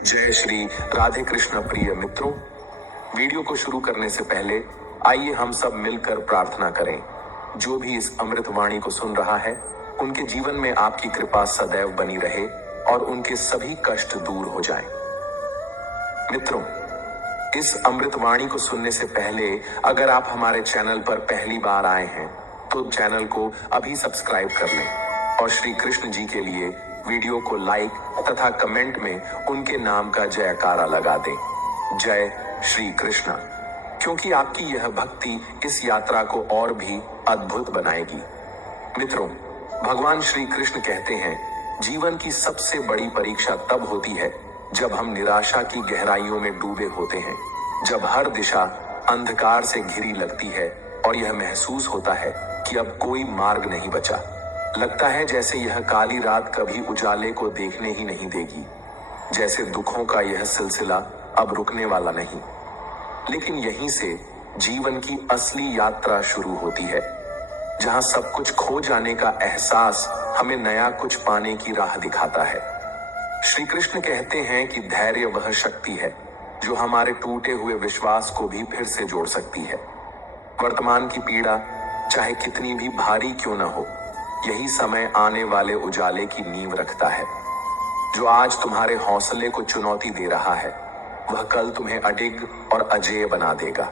जय श्री राधे कृष्ण प्रिय मित्रों, वीडियो को शुरू करने से पहले आइए हम सब मिलकर प्रार्थना करें। जो भी इस अमृत वाणी को सुन रहा है, उनके जीवन में आपकी कृपा सदैव बनी रहे और उनके सभी कष्ट दूर हो जाएं। मित्रों, इस अमृत वाणी को सुनने से पहले अगर आप हमारे चैनल पर पहली बार आए हैं तो चैनल को अभी सब्सक्राइब कर लें और श्री कृष्ण जी के लिए वीडियो को लाइक तथा कमेंट में उनके नाम का जयकारा लगा दें। जय श्री कृष्ण। क्योंकि आपकी यह भक्ति इस यात्रा को और भी अद्भुत बनाएगी। मित्रों, भगवान श्री कृष्ण कहते हैं, जीवन की सबसे बड़ी परीक्षा तब होती है जब हम निराशा की गहराइयों में डूबे होते हैं, जब हर दिशा अंधकार से घिरी लगती है और यह महसूस होता है कि अब कोई मार्ग नहीं बचा। लगता है जैसे यह काली रात कभी उजाले को देखने ही नहीं देगी, जैसे दुखों का यह सिलसिला अब रुकने वाला नहीं। लेकिन यहीं से जीवन की असली यात्रा शुरू होती है, जहां सब कुछ खो जाने का एहसास हमें नया कुछ पाने की राह दिखाता है। श्री कृष्ण कहते हैं कि धैर्य वह शक्ति है जो हमारे टूटे हुए विश्वास को भी फिर से जोड़ सकती है। वर्तमान की पीड़ा चाहे कितनी भी भारी क्यों न हो, यही समय आने वाले उजाले की नींव रखता है। जो आज तुम्हारे हौसले को चुनौती दे रहा है, वह कल तुम्हें अडिग और अजेय बना देगा।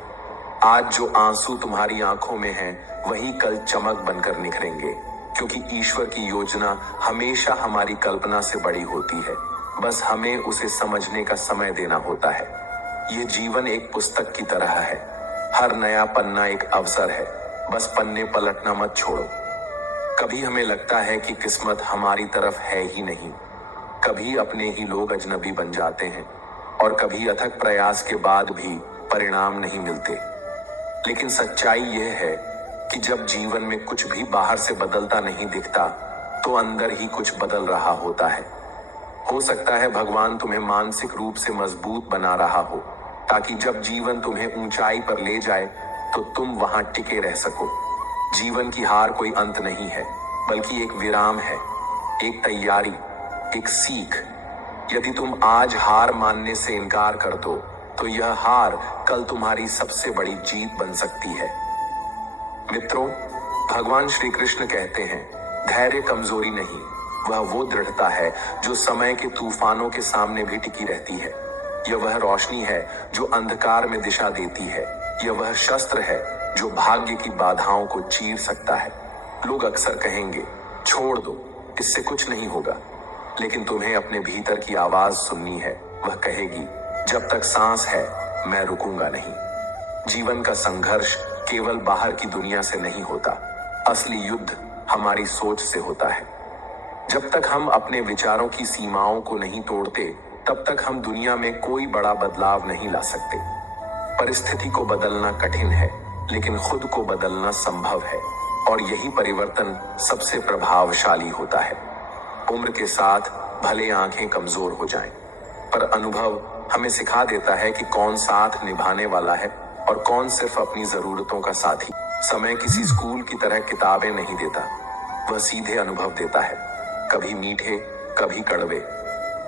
आज जो आंसू तुम्हारी आंखों में हैं, वही कल चमक बनकर निखरेंगे, क्योंकि ईश्वर की योजना हमेशा हमारी कल्पना से बड़ी होती है। बस हमें उसे समझने का समय देना होता है। ये जीवन एक पुस्तक की तरह है। हर नया पन्ना एक अवसर है, बस पन्ने पलटना मत छोड़ो। कभी हमें लगता है कि किस्मत हमारी तरफ है ही नहीं, कभी अपने ही लोग अजनबी बन जाते हैं और कभी अथक प्रयास के बाद भी परिणाम नहीं मिलते। लेकिन सच्चाई यह है कि जब जीवन में कुछ भी बाहर से बदलता नहीं दिखता, तो अंदर ही कुछ बदल रहा होता है। हो सकता है भगवान तुम्हें मानसिक रूप से मजबूत बना रहा हो, ताकि जब जीवन तुम्हें ऊंचाई पर ले जाए तो तुम वहां टिके रह सको। जीवन की हार कोई अंत नहीं है, बल्कि एक विराम है, एक तैयारी, एक सीख। यदि तुम आज हार मानने से इनकार कर दो, तो यह हार कल तुम्हारी सबसे बड़ी जीत बन सकती है। मित्रों, भगवान श्री कृष्ण कहते हैं, धैर्य कमजोरी नहीं, वह वो दृढ़ता है जो समय के तूफानों के सामने भी टिकी रहती है। यह वह रोशनी है जो अंधकार में दिशा देती है। यह वह शस्त्र है जो भाग्य की बाधाओं को चीर सकता है। लोग अक्सर कहेंगे, छोड़ दो, इससे कुछ नहीं होगा। लेकिन तुम्हें अपने भीतर की आवाज सुननी है। वह कहेगी, जब तक सांस है मैं रुकूंगा नहीं। जीवन का संघर्ष केवल बाहर की दुनिया से नहीं होता, असली युद्ध हमारी सोच से होता है। जब तक हम अपने विचारों की सीमाओं को नहीं तोड़ते, तब तक हम दुनिया में कोई बड़ा बदलाव नहीं ला सकते। परिस्थिति को बदलना कठिन है, लेकिन खुद को बदलना संभव है, और यही परिवर्तन सबसे प्रभावशाली होता है। उम्र के साथ भले आंखें कमजोर हो जाएं, पर अनुभव हमें सिखा देता है कि कौन साथ निभाने वाला है और कौन सिर्फ अपनी जरूरतों का साथी। समय किसी स्कूल की तरह किताबें नहीं देता, वह सीधे अनुभव देता है, कभी मीठे कभी कड़वे,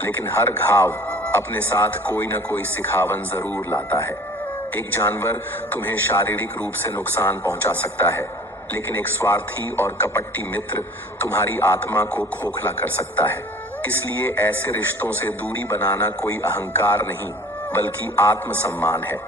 लेकिन हर घाव अपने साथ कोई न कोई सिखावन जरूर लाता है। एक जानवर तुम्हें शारीरिक रूप से नुकसान पहुंचा सकता है, लेकिन एक स्वार्थी और कपटी मित्र तुम्हारी आत्मा को खोखला कर सकता है। इसलिए ऐसे रिश्तों से दूरी बनाना कोई अहंकार नहीं, बल्कि आत्मसम्मान है।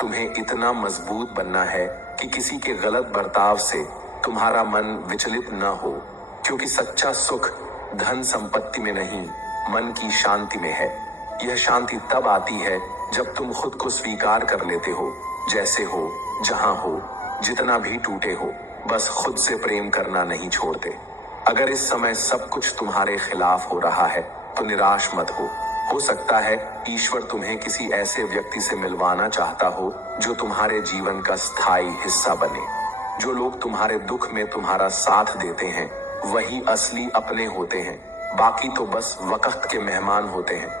तुम्हें इतना मजबूत बनना है कि किसी के गलत बर्ताव से तुम्हारा मन विचलित न हो, क्योंकि सच्चा सुख धन संपत्ति में नहीं, मन की शांति में है। यह शांति तब आती है जब तुम खुद को स्वीकार कर लेते हो, जैसे हो, जहां हो, जितना भी टूटे हो, बस खुद से प्रेम करना नहीं छोड़ते। अगर इस समय सब कुछ तुम्हारे खिलाफ हो रहा है, तो निराश मत हो। हो सकता है ईश्वर तुम्हें किसी ऐसे व्यक्ति से मिलवाना चाहता हो जो तुम्हारे जीवन का स्थायी हिस्सा बने। जो लोग तुम्हारे दुख में तुम्हारा साथ देते हैं, वही असली अपने होते हैं, बाकी तो बस वक्त के मेहमान होते हैं।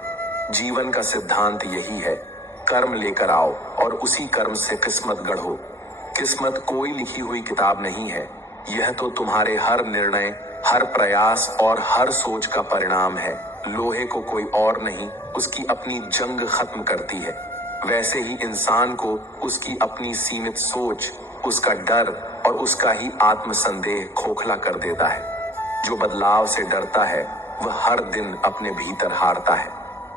जीवन का सिद्धांत यही है, कर्म लेकर आओ और उसी कर्म से किस्मत गढ़ो। किस्मत कोई लिखी हुई किताब नहीं है, यह तो तुम्हारे हर निर्णय, हर प्रयास और हर सोच का परिणाम है। लोहे को कोई और नहीं उसकी अपनी जंग खत्म करती है, वैसे ही इंसान को उसकी अपनी सीमित सोच, उसका डर और उसका ही आत्मसंदेह खोखला कर देता है। जो बदलाव से डरता है वह हर दिन अपने भीतर हारता है।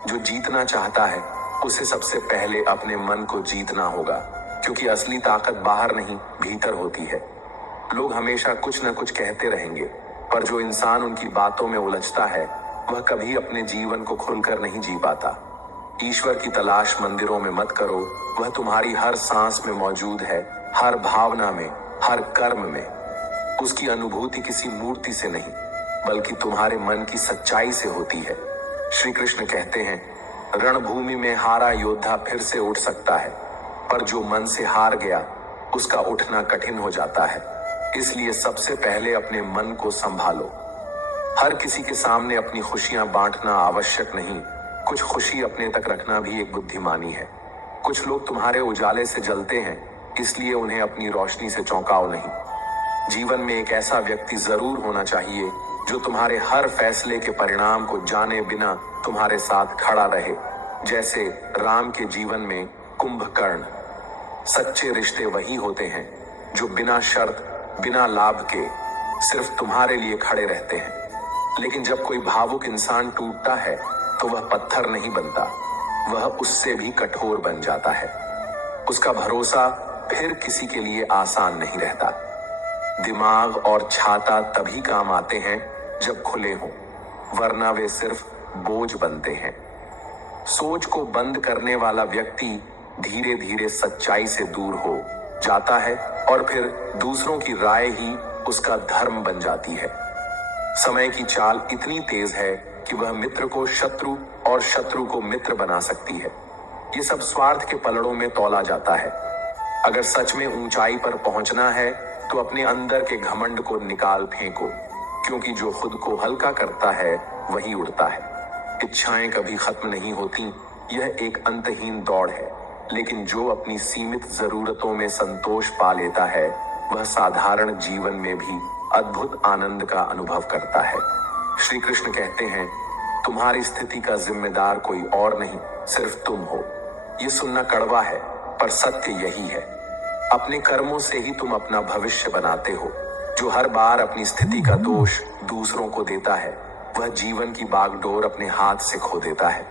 जो जीतना चाहता है उसे सबसे पहले अपने मन को जीतना होगा, क्योंकि असली ताकत बाहर नहीं भीतर होती है। लोग हमेशा कुछ न कुछ कहते रहेंगे, पर जो इंसान उनकी बातों में उलझता है वह कभी अपने जीवन को खुलकर नहीं जी पाता। ईश्वर की तलाश मंदिरों में मत करो, वह तुम्हारी हर सांस में मौजूद है, हर भावना में, हर कर्म में। उसकी अनुभूति किसी मूर्ति से नहीं, बल्कि तुम्हारे मन की सच्चाई से होती है। श्री कृष्ण कहते हैं, रणभूमि में हारा योद्धा फिर से उठ सकता है, पर जो मन से हार गया उसका उठना कठिन हो जाता है। इसलिए सबसे पहले अपने मन को संभालो। हर किसी के सामने अपनी खुशियां बांटना आवश्यक नहीं, कुछ खुशी अपने तक रखना भी एक बुद्धिमानी है। कुछ लोग तुम्हारे उजाले से जलते हैं, इसलिए उन्हें अपनी रोशनी से चौंकाओ नहीं। जीवन में एक ऐसा व्यक्ति जरूर होना चाहिए जो तुम्हारे हर फैसले के परिणाम को जाने बिना तुम्हारे साथ खड़ा रहे, जैसे राम के जीवन में कुंभकर्ण। सच्चे रिश्ते वही होते हैं जो बिना शर्त, बिना लाभ के सिर्फ तुम्हारे लिए खड़े रहते हैं। लेकिन जब कोई भावुक इंसान टूटता है तो वह पत्थर नहीं बनता, वह उससे भी कठोर बन जाता है। उसका भरोसा फिर किसी के लिए आसान नहीं रहता। दिमाग और छाता तभी काम आते हैं जब खुले हों, वरना वे सिर्फ बोझ बनते हैं। सोच को बंद करने वाला व्यक्ति धीरे धीरे सच्चाई से दूर हो जाता है और फिर दूसरों की राय ही उसका धर्म बन जाती है। समय की चाल इतनी तेज है कि वह मित्र को शत्रु और शत्रु को मित्र बना सकती है। ये सब स्वार्थ के पलड़ों में तौला जाता है। अगर सच में ऊंचाई पर पहुंचना है तो अपने अंदर के घमंड को निकाल फेंको, क्योंकि जो खुद को हल्का करता है वही उड़ता है। इच्छाएं कभी खत्म नहीं होती, यह एक अंतहीन दौड़ है। लेकिन जो अपनी सीमित जरूरतों में संतोष पा लेता है वह साधारण जीवन में भी अद्भुत आनंद का अनुभव करता है। श्री कृष्ण कहते हैं, तुम्हारी स्थिति का जिम्मेदार कोई और नहीं, सिर्फ तुम हो। ये सुनना कड़वा है, पर सत्य यही है। अपने कर्मों से ही तुम अपना भविष्य बनाते हो। जो हर बार अपनी स्थिति का दोष दूसरों को देता है वह जीवन की बागडोर अपने हाथ से खो देता है।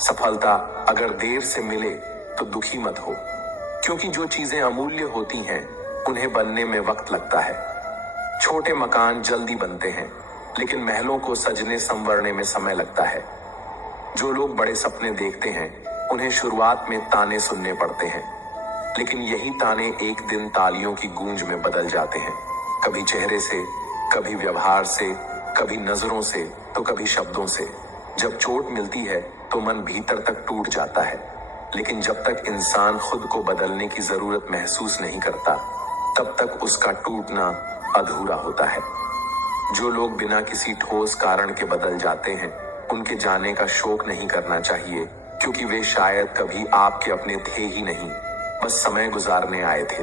सफलता अगर देर से मिले तो दुखी मत हो, क्योंकि जो चीजें अमूल्य होती हैं उन्हें बनने में वक्त लगता है। छोटे मकान जल्दी बनते हैं, लेकिन महलों को सजने संवरने में समय लगता है। जो लोग बड़े सपने देखते हैं उन्हें शुरुआत में ताने सुनने पड़ते हैं, लेकिन यही ताने एक दिन तालियों की गूंज में बदल जाते हैं। कभी चेहरे से, कभी व्यवहार से, कभी नजरों से, तो कभी शब्दों से। जब चोट मिलती है तो मन भीतर तक टूट जाता है, लेकिन जब तक इंसान खुद को बदलने की जरूरत महसूस नहीं करता तब तक उसका टूटना अधूरा होता है। जो लोग बिना किसी ठोस कारण के बदल जाते हैं उनके जाने का शोक नहीं करना चाहिए, क्योंकि वे शायद कभी आपके अपने थे ही नहीं, बस समय गुजारने आए थे।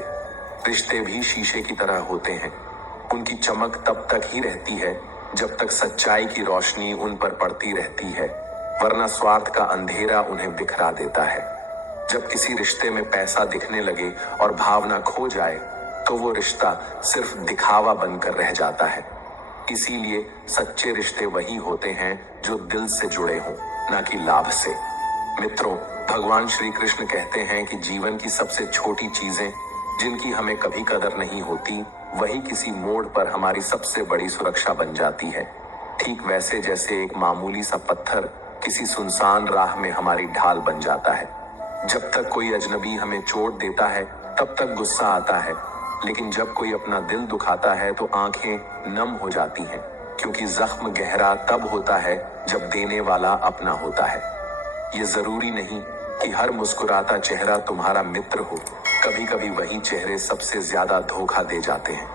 रिश्ते भी शीशे की तरह होते हैं, उनकी चमक तब तक ही रहती है जब तक सच्चाई की रोशनी उन पर पड़ती रहती है, वरना स्वार्थ का अंधेरा उन्हें बिखरा देता है। जब किसी रिश्ते में पैसा दिखने लगे और भावना खो जाए तो वो रिश्ता सिर्फ दिखावा बनकर रह जाता है। इसीलिए सच्चे रिश्ते वही होते हैं जो दिल से जुड़े हों, ना कि लाभ से। मित्रों, भगवान श्री कृष्ण कहते हैं कि जीवन की सबसे छोटी चीजें जिनकी हमें कभी कदर नहीं होती, वही किसी मोड़ पर हमारी सबसे बड़ी सुरक्षा बन जाती है। ठीक वैसे जैसे एक मामूली सा पत्थर किसी सुनसान राह में हमारी ढाल बन जाता है। जब तक कोई अजनबी हमें चोट देता है तब तक गुस्सा आता है, लेकिन जब कोई अपना दिल दुखाता है तो आंखें नम हो जाती हैं, क्योंकि जख्म गहरा तब होता है जब देने वाला अपना होता है। ये जरूरी नहीं कि हर मुस्कुराता चेहरा तुम्हारा मित्र हो, कभी कभी वही चेहरे सबसे ज्यादा धोखा दे जाते हैं।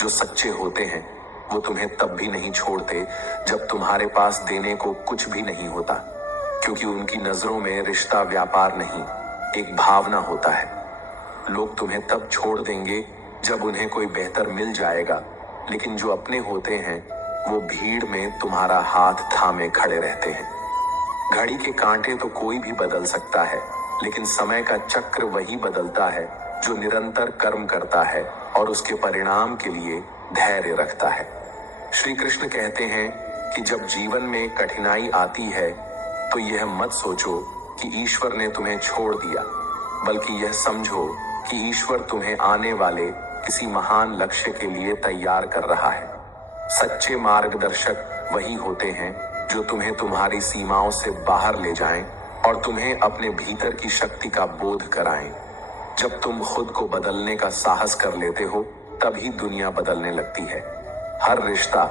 जो सच्चे होते हैं वो तुम्हें तब भी नहीं छोड़ते जब तुम्हारे पास देने को कुछ भी नहीं होता, क्योंकि उनकी नजरों में रिश्ता व्यापार नहीं, एक भावना होता है। लोग तुम्हें तब छोड़ देंगे जब उन्हें कोई बेहतर मिल जाएगा, लेकिन जो अपने होते हैं वो भीड़ में तुम्हारा हाथ थामे खड़े रहते हैं। घड़ी के कांटे तो कोई भी बदल सकता है, लेकिन समय का चक्र वही बदलता है जो निरंतर कर्म करता है और उसके परिणाम के लिए धैर्य रखता है। श्री कृष्ण कहते हैं कि जब जीवन में कठिनाई आती है तो यह मत सोचो कि ईश्वर ने तुम्हें छोड़ दिया, बल्कि यह समझो कि ईश्वर तुम्हें आने वाले किसी महान लक्ष्य के लिए तैयार कर रहा है। सच्चे मार्गदर्शक वही होते हैं जो तुम्हें तुम्हारी सीमाओं से बाहर ले जाएं और तुम्हें अपने भीतर की शक्ति का बोध कराएं। जब तुम खुद को बदलने का साहस कर लेते हो, तभी दुनिया बदलने लगती है। हर रिश्ता,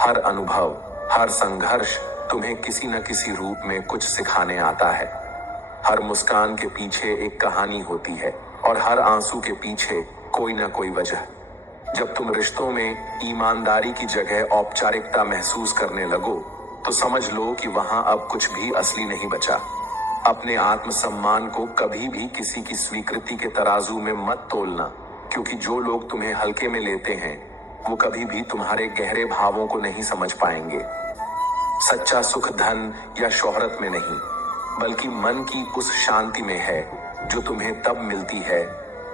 हर अनुभव, हर संघर्ष तुम्हें किसी न किसी रूप में कुछ सिखाने आता है। हर मुस्कान के पीछे एक कहानी होती है और हर आंसू के पीछे कोई ना कोई वजह। जब तुम रिश्तों में ईमानदारी की जगह औपचारिकता महसूस करने लगो, तो समझ लो कि वहां अब कुछ भी असली नहीं बचा। अपने आत्मसम्मान को कभी भी किसी की स्वीकृति के तराजू में मत तोलना, क्योंकि जो लोग तुम्हें हल्के में लेते हैं वो कभी भी तुम्हारे गहरे भावों को नहीं समझ पाएंगे। सच्चा सुख धन या शोहरत में नहीं, बल्कि मन की उस शांति में है जो तुम्हें तब मिलती है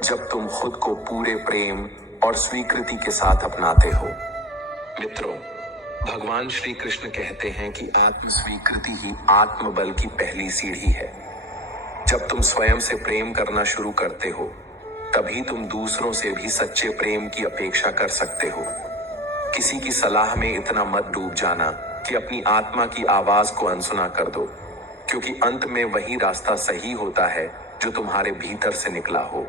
जब तुम खुद को पूरे प्रेम और स्वीकृति के साथ अपनाते हो। मित्रों, भगवान श्री कृष्ण कहते हैं कि आत्म स्वीकृति ही आत्मबल की पहली सीढ़ी है। जब तुम स्वयं से प्रेम करना शुरू करते हो, तभी तुम दूसरों से भी सच्चे प्रेम की अपेक्षा कर सकते हो। किसी की सलाह में इतना मत डूब जाना कि अपनी आत्मा की आवाज को अनसुना कर दो, क्योंकि अंत में वही रास्ता सही होता है जो तुम्हारे भीतर से निकला हो।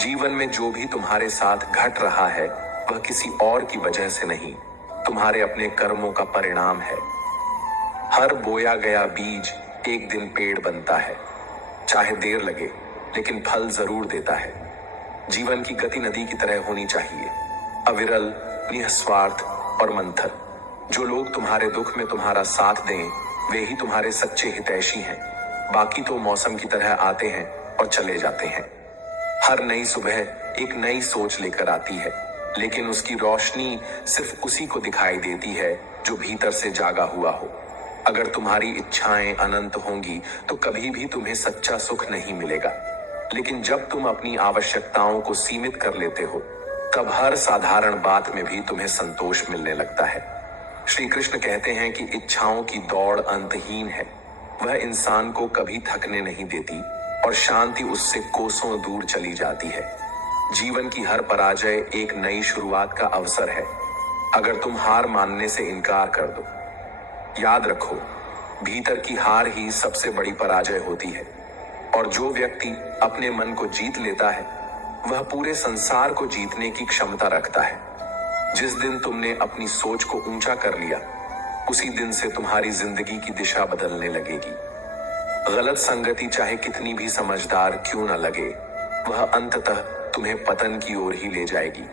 जीवन में जो भी तुम्हारे साथ घट रहा है वह किसी और की वजह से नहीं, तुम्हारे अपने कर्मों का परिणाम है। हर बोया गया बीज एक दिन पेड़ बनता है, चाहे देर लगे, लेकिन फल जरूर देता है। जीवन की गति नदी की तरह होनी चाहिए, अविरल, निस्वार्थ और मंथर। जो लोग तुम्हारे दुख में तुम्हारा साथ दें, वे ही तुम्हारे सच्चे हितैषी हैं। बाकी तो मौसम की तरह आते हैं और चले जाते हैं। हर नई सुबह एक नई सोच लेकर आती है, लेकिन उसकी रोशनी सिर्फ उसी को दिखाई देती है जो भीतर से जागा हुआ हो। अगर तुम्हारी इच्छाएं अनंत होंगी तो कभी भी तुम्हें सच्चा सुख नहीं मिलेगा, लेकिन जब तुम अपनी आवश्यकताओं को सीमित कर लेते हो, तब हर साधारण बात में भी तुम्हें संतोष मिलने लगता है। श्री कृष्ण कहते हैं कि इच्छाओं की दौड़ अंतहीन है, वह इंसान को कभी थकने नहीं देती और शांति उससे कोसों दूर चली जाती है। जीवन की हर पराजय एक नई शुरुआत का अवसर है, अगर तुम हार मानने से इनकार कर दो। याद रखो, भीतर की हार ही सबसे बड़ी पराजय होती है, और जो व्यक्ति अपने मन को जीत लेता है वह पूरे संसार को जीतने की क्षमता रखता है। जिस दिन तुमने अपनी सोच को ऊंचा कर लिया, उसी दिन से तुम्हारी जिंदगी की दिशा बदलने लगेगी। गलत संगति चाहे कितनी भी समझदार क्यों न लगे, वह अंततः तुम्हें पतन की ओर ही ले जाएगी।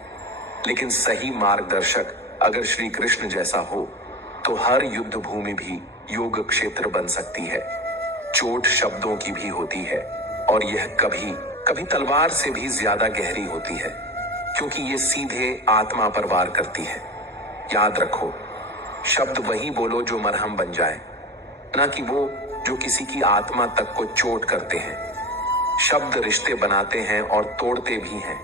लेकिन सही मार्गदर्शक अगर श्री कृष्ण जैसा हो, तो हर युद्ध भूमि भी योग क्षेत्र बन सकती है। चोट शब्दों की भी होती है, और यह कभी कभी तलवार से भी ज्यादा गहरी होती है, क्योंकि ये सीधे आत्मा पर वार करती है। याद रखो, शब्द वही बोलो जो मरहम बन जाए, ना कि वो जो किसी की आत्मा तक को चोट करते हैं। शब्द रिश्ते बनाते हैं और तोड़ते भी हैं,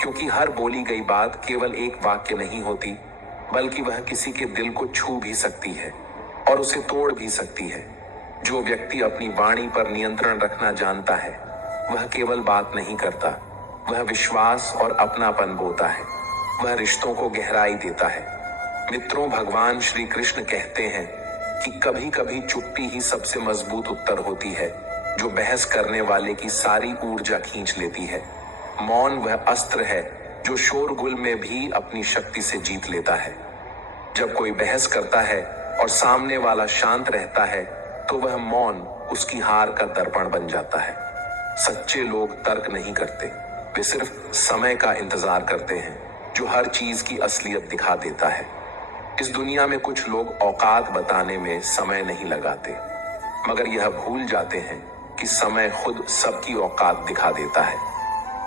क्योंकि हर बोली गई बात केवल एक वाक्य नहीं होती, बल्कि वह किसी के दिल को छू भी सकती है और उसे तोड़ भी सकती है। जो व्यक्ति अपनी वाणी पर नियंत्रण रखना जानता है, वह केवल बात नहीं करता, वह विश्वास और अपनापन बोता है, वह रिश्तों को गहराई देता है। मित्रों, भगवान श्री कृष्ण कहते हैं कि कभी कभी चुप्पी ही सबसे मजबूत उत्तर होती है, जो बहस करने वाले की सारी ऊर्जा खींच लेती है। मौन वह अस्त्र है जो शोरगुल में भी अपनी शक्ति से जीत लेता है। जब कोई बहस करता है और सामने वाला शांत रहता है, तो वह मौन उसकी हार का दर्पण बन जाता है। सच्चे लोग तर्क नहीं करते, वे सिर्फ समय का इंतजार करते हैं, जो हर चीज की असलियत दिखा देता है। इस दुनिया में कुछ लोग औकात बताने में समय नहीं लगाते, मगर यह भूल जाते हैं कि समय खुद सबकी औकात दिखा देता है।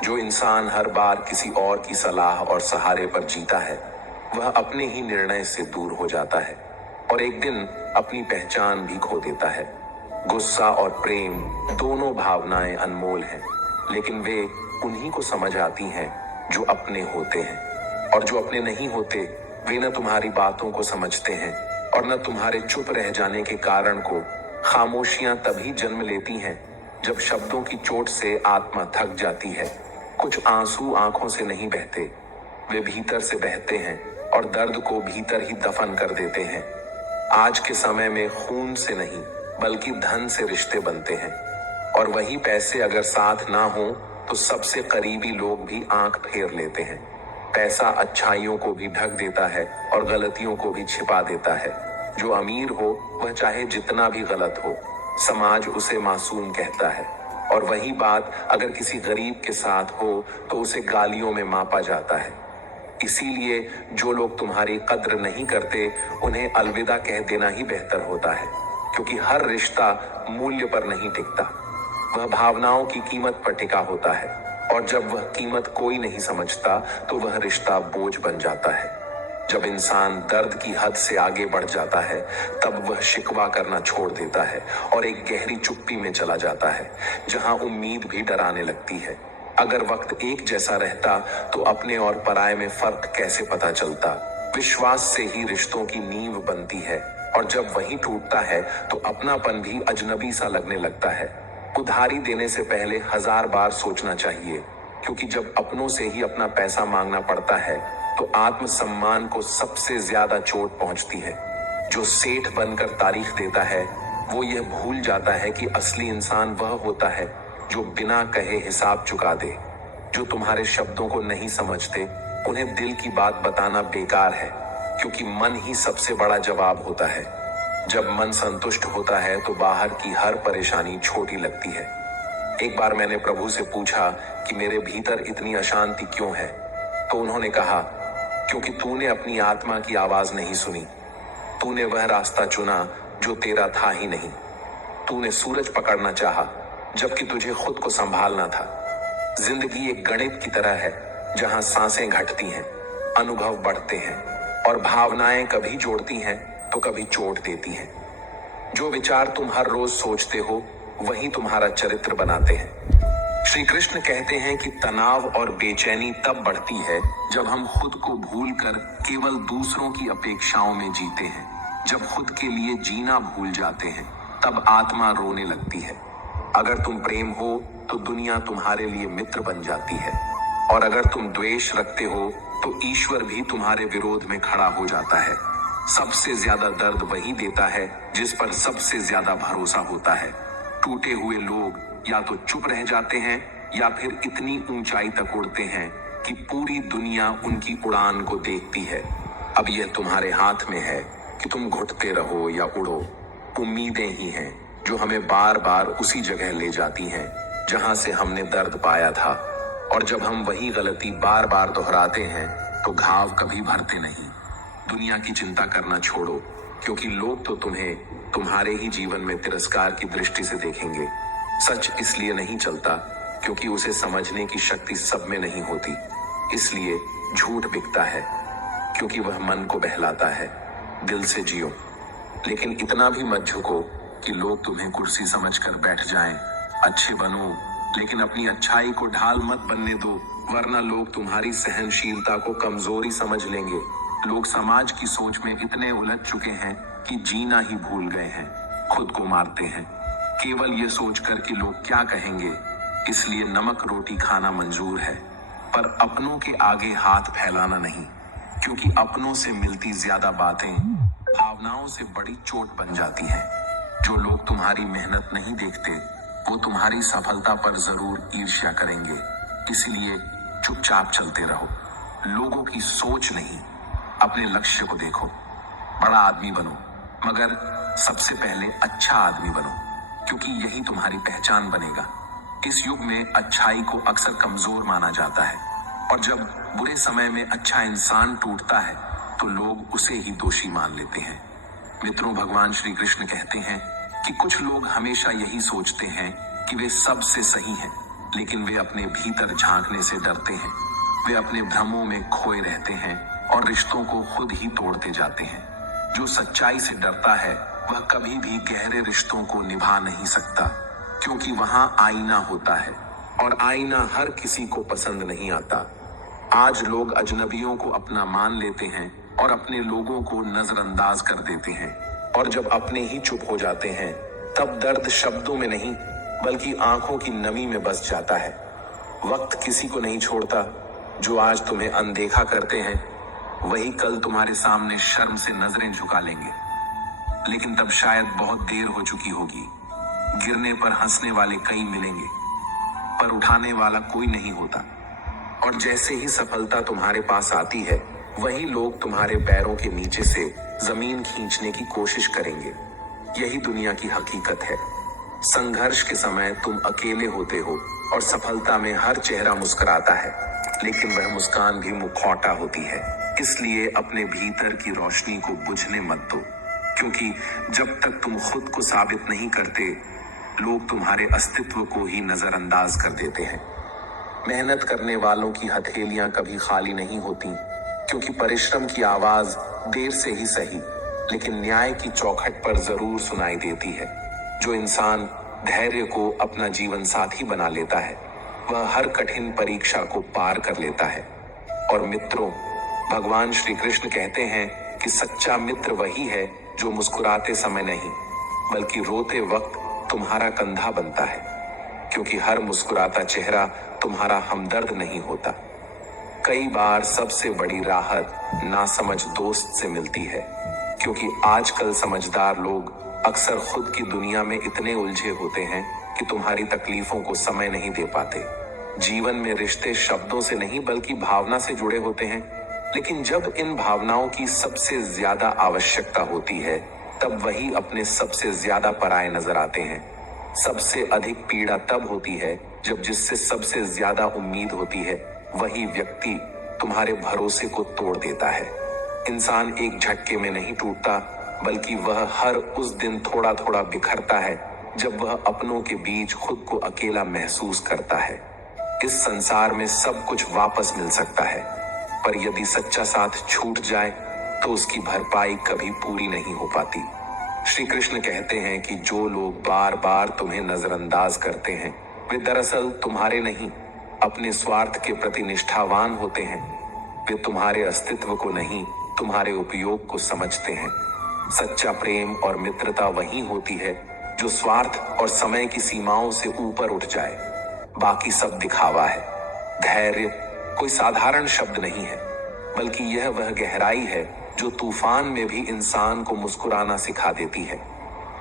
जो इंसान हर बार किसी और की सलाह और सहारे पर जीता है, वह अपने ही निर्णय से दूर हो जाता है और एक दिन अपनी पहचान भी खो देता है। गुस्सा और प्रेम दोनों भावनाएं अनमोल हैं, लेकिन वे उन्हीं को समझ आती हैं जो अपने होते हैं, और जो अपने नहीं होते वे न तुम्हारी बातों को समझते हैं और न तुम्हारे चुप रह जाने के कारण को। खामोशियां तभी जन्म लेती हैं जब शब्दों की चोट से आत्मा थक जाती है। कुछ आंसू आंखों से नहीं बहते, वे भीतर से बहते हैं और दर्द को भीतर ही दफन कर देते हैं। आज के समय में खून से नहीं बल्कि धन से रिश्ते बनते हैं, और वही पैसे अगर साथ ना हो तो सबसे करीबी लोग भी आंख फेर लेते हैं। पैसा अच्छाइयों को भी ढक देता है और गलतियों को भी छिपा देता है। जो अमीर हो वह चाहे जितना भी गलत हो, समाज उसे मासूम कहता है, और वही बात अगर किसी गरीब के साथ हो तो उसे गालियों में मापा जाता है। इसीलिए जो लोग तुम्हारी कद्र नहीं करते उन्हें अलविदा कह देना ही बेहतर होता है, क्योंकि हर रिश्ता मूल्य पर नहीं टिकता, वह भावनाओं की कीमत पर टिका होता है, और जब वह कीमत कोई नहीं समझता तो वह रिश्ता बोझ बन जाता है। जब इंसान दर्द की हद से आगे बढ़ जाता है तब वह शिकवा करना छोड़ देता है और एक गहरी चुप्पी में चला जाता है, जहां उम्मीद भी डराने लगती है। अगर वक्त एक जैसा रहता तो अपने और पराये में फर्क कैसे पता चलता। विश्वास से ही रिश्तों की नींव बनती है, और जब वही टूटता है तो अपनापन भी अजनबी सा लगने लगता है। उधारी देने से पहले 1000 बार सोचना चाहिए, क्योंकि जब अपनों से ही अपना पैसा मांगना पड़ता है तो आत्मसम्मान को सबसे ज्यादा चोट पहुंचती है। जो सेठ बनकर तारीख देता है वो यह भूल जाता है कि असली इंसान वह होता है जो बिना कहे हिसाब चुका दे। जो तुम्हारे शब्दों को नहीं समझते उन्हें दिल की बात बताना बेकार है, क्योंकि मन ही सबसे बड़ा जवाब होता है। जब मन संतुष्ट होता है तो बाहर की हर परेशानी छोटी लगती है। एक बार मैंने प्रभु से पूछा कि मेरे भीतर इतनी अशांति क्यों है, तो उन्होंने कहा, क्योंकि तूने अपनी आत्मा की आवाज नहीं सुनी। तूने वह रास्ता चुना जो तेरा था ही नहीं। तूने सूरज पकड़ना चाहा जबकि तुझे खुद को संभालना था। जिंदगी एक गणित की तरह है जहां सांसें घटती हैं, अनुभव बढ़ते हैं और भावनाएं कभी जोड़ती हैं तो कभी चोट देती हैं। जो विचार तुम हर रोज सोचते हो वही तुम्हारा चरित्र बनाते हैं। श्री कृष्ण कहते हैं कि तनाव और बेचैनी तब बढ़ती है जब हम खुद को भूलकर केवल दूसरों की अपेक्षाओं में जीते हैं। जब खुद के लिए जीना भूल जाते हैं तब आत्मा रोने लगती है। अगर तुम प्रेम हो तो दुनिया तुम्हारे लिए मित्र बन जाती है, और अगर तुम द्वेष रखते हो तो ईश्वर भी तुम्हारे विरोध में खड़ा हो जाता है। सबसे ज्यादा दर्द वही देता है जिस पर सबसे ज्यादा भरोसा होता है। टूटे हुए लोग या तो चुप रह जाते हैं या फिर इतनी ऊंचाई तक उड़ते हैं कि पूरी दुनिया उनकी उड़ान को देखती है। अब यह तुम्हारे हाथ में है कि तुम घुटते रहो या उड़ो। उम्मीदें ही हैं जो हमें बार बार उसी जगह ले जाती हैं जहां से हमने दर्द पाया था, और जब हम वही गलती बार बार दोहराते हैं तो घाव कभी भरते नहीं। दुनिया की चिंता करना छोड़ो, क्योंकि लोग तो तुम्हें तुम्हारे ही जीवन में तिरस्कार की दृष्टि से देखेंगे। सच इसलिए नहीं चलता क्योंकि उसे समझने की शक्ति सब में नहीं होती, इसलिए झूठ बिकता है क्योंकि वह मन को बहलाता है। दिल से जियो, लेकिन इतना भी मत झुको कि लोग तुम्हें कुर्सी समझकर बैठ जाएं। अच्छे बनो, लेकिन अपनी अच्छाई को ढाल मत बनने दो, वरना लोग तुम्हारी सहनशीलता को कमजोरी समझ लेंगे। लोग समाज की सोच में इतने उलझ चुके हैं कि जीना ही भूल गए हैं। खुद को मारते हैं केवल ये सोचकर कि लोग क्या कहेंगे। इसलिए नमक रोटी खाना मंजूर है, पर अपनों के आगे हाथ फैलाना नहीं, क्योंकि अपनों से मिलती ज्यादा बातें भावनाओं से बड़ी चोट बन जाती हैं। जो लोग तुम्हारी मेहनत नहीं देखते वो तुम्हारी सफलता पर जरूर ईर्ष्या करेंगे। इसलिए चुपचाप चलते रहो, लोगों की सोच नहीं, अपने लक्ष्य को देखो। बड़ा आदमी बनो, मगर सबसे पहले अच्छा आदमी बनो, क्योंकि यही तुम्हारी पहचान बनेगा। इस युग में अच्छाई को अक्सर कमजोर माना जाता है, और जब बुरे समय में अच्छा इंसान टूटता है तो लोग उसे ही दोषी मान लेते हैं। मित्रों, भगवान श्री कृष्ण कहते हैं कि कुछ लोग हमेशा यही सोचते हैं कि वे सबसे सही हैं, लेकिन वे अपने भीतर झांकने से डरते हैं। वे अपने भ्रमों में खोए रहते हैं और रिश्तों को खुद ही तोड़ते जाते हैं। जो सच्चाई से डरता है वह कभी भी गहरे रिश्तों को निभा नहीं सकता, क्योंकि वहां आईना होता है और आईना हर किसी को पसंद नहीं आता। आज लोग अजनबियों को अपना मान लेते हैं और अपने लोगों को नजरअंदाज कर देते हैं, और जब अपने ही चुप हो जाते हैं तब दर्द शब्दों में नहीं बल्कि आंखों की नमी में बस जाता है। वक्त किसी को नहीं छोड़ता। जो आज तुम्हें अनदेखा करते हैं वही कल तुम्हारे सामने शर्म से नजरें झुका लेंगे, लेकिन तब शायद बहुत देर हो चुकी होगी। गिरने पर हंसने वाले कई मिलेंगे, पर उठाने वाला कोई नहीं होता। और जैसे ही सफलता तुम्हारे पास आती है वही लोग तुम्हारे पैरों के नीचे से जमीन खींचने की कोशिश करेंगे। यही दुनिया की हकीकत है। संघर्ष के समय तुम अकेले होते हो और सफलता में हर चेहरा मुस्कुराता है, लेकिन वह मुस्कान भी मुखौटा होती है। इसलिए अपने भीतर की रोशनी को बुझने मत दो, क्योंकि जब तक तुम खुद को साबित नहीं करते लोग तुम्हारे अस्तित्व को ही नजरअंदाज कर देते हैं। मेहनत करने वालों की हथेलियां कभी खाली नहीं होती, क्योंकि परिश्रम की आवाज देर से ही सही लेकिन न्याय की चौखट पर जरूर सुनाई देती है। जो इंसान धैर्य को अपना जीवन साथी बना लेता है वह हर कठिन परीक्षा को पार कर लेता है। और मित्रों, भगवान श्री कृष्ण कहते हैं कि सच्चा मित्र वही है जो मुस्कुराते समय नहीं बल्कि रोते वक्त तुम्हारा कंधा बनता है, क्योंकि हर मुस्कुराता चेहरा तुम्हारा हमदर्द नहीं होता। कई बार सबसे बड़ी राहत नासमझ दोस्त से मिलती है, क्योंकि आजकल समझदार लोग अक्सर खुद की दुनिया में इतने उलझे होते हैं कि तुम्हारी तकलीफों को समय नहीं दे पाते। जीवन में रिश्ते शब्दों से नहीं बल्कि भावना से जुड़े होते हैं, लेकिन जब इन भावनाओं की सबसे ज्यादा आवश्यकता होती है तब वही अपने सबसे ज्यादा पराये नजर आते हैं। सबसे अधिक पीड़ा तब होती है जब जिससे सबसे ज्यादा उम्मीद होती है वही व्यक्ति तुम्हारे भरोसे को तोड़ देता है। इंसान एक झटके में नहीं टूटता, बल्कि वह हर उस दिन थोड़ा थोड़ा बिखरता है जब वह अपनों के बीच खुद को अकेला महसूस करता है। इस संसार में सब कुछ वापस मिल सकता है, पर यदि सच्चा साथ छूट जाए तो उसकी भरपाई कभी पूरी नहीं हो पाती। श्री कृष्ण कहते हैं कि जो लोग बार बार तुम्हें नजरअंदाज करते हैं वे दरअसल तुम्हारे नहीं अपने स्वार्थ के प्रति निष्ठावान होते हैं। वे तुम्हारे अस्तित्व को नहीं तुम्हारे उपयोग को समझते हैं। सच्चा प्रेम और मित्रता वही होती है जो स्वार्थ और समय की सीमाओं से ऊपर उठ जाए। बाकी सब दिखावा है। धैर्य कोई साधारण शब्द नहीं है, बल्कि यह वह गहराई है जो तूफान में भी इंसान को मुस्कुराना सिखा देती है।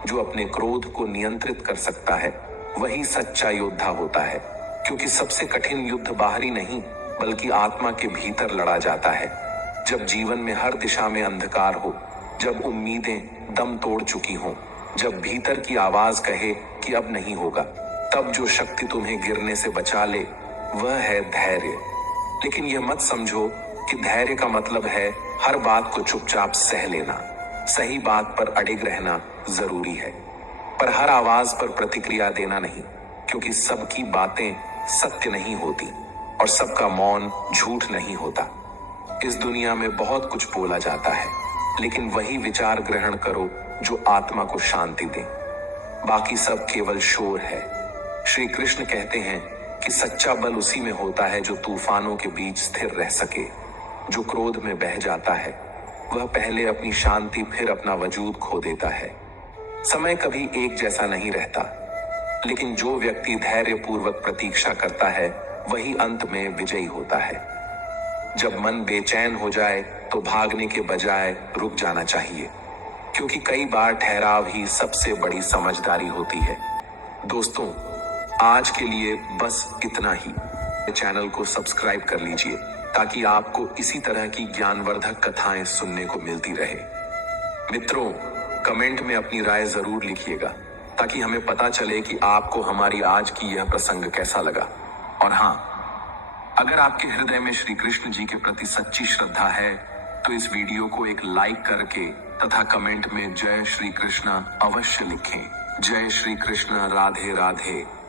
जो अपने क्रोध को नियंत्रित कर सकता है वही सच्चा योद्धा होता है, क्योंकि सबसे कठिन युद्ध बाहरी नहीं बल्कि आत्मा के भीतर लड़ा जाता है। जब जीवन में हर दिशा में अंधकार हो, जब उम्मीदें दम तोड़ चुकी हों, जब भीतर की आवाज कहे कि अब नहीं होगा, तब जो शक्ति तुम्हें गिरने से बचा ले वह है धैर्य। लेकिन यह मत समझो कि धैर्य का मतलब है हर बात को चुपचाप सह लेना। सही बात पर अडिग रहना जरूरी है, पर हर आवाज पर प्रतिक्रिया देना नहीं, क्योंकि सबकी बातें सत्य नहीं होती और सबका मौन झूठ नहीं होता। इस दुनिया में बहुत कुछ बोला जाता है, लेकिन वही विचार ग्रहण करो जो आत्मा को शांति दे। बाकी सब केवल शोर है। श्री कृष्ण कहते हैं कि सच्चा बल उसी में होता है जो तूफानों के बीच स्थिर रह सके। जो क्रोध में बह जाता है वह पहले अपनी शांति फिर अपना वजूद खो देता है। समय कभी एक जैसा नहीं रहता, लेकिन जो व्यक्ति धैर्य पूर्वक प्रतीक्षा करता है वही अंत में विजयी होता है। जब मन बेचैन हो जाए तो भागने के बजाय रुक जाना चाहिए, क्योंकि कई बार ठहराव ही सबसे बड़ी समझदारी होती है। दोस्तों, आज के लिए बस इतना ही। चैनल को सब्सक्राइब कर लीजिए ताकि आपको इसी तरह की ज्ञानवर्धक कथाएं सुनने को मिलती रहे। मित्रों, कमेंट में अपनी राय जरूर लिखिएगा ताकि हमें पता चले कि आपको हमारी आज की यह प्रसंग कैसा लगा। और हाँ, अगर आपके हृदय में श्री कृष्ण जी के प्रति सच्ची श्रद्धा है तो इस वीडियो को एक लाइक करके तथा कमेंट में जय श्री कृष्ण अवश्य लिखें। जय श्री कृष्ण। राधे राधे।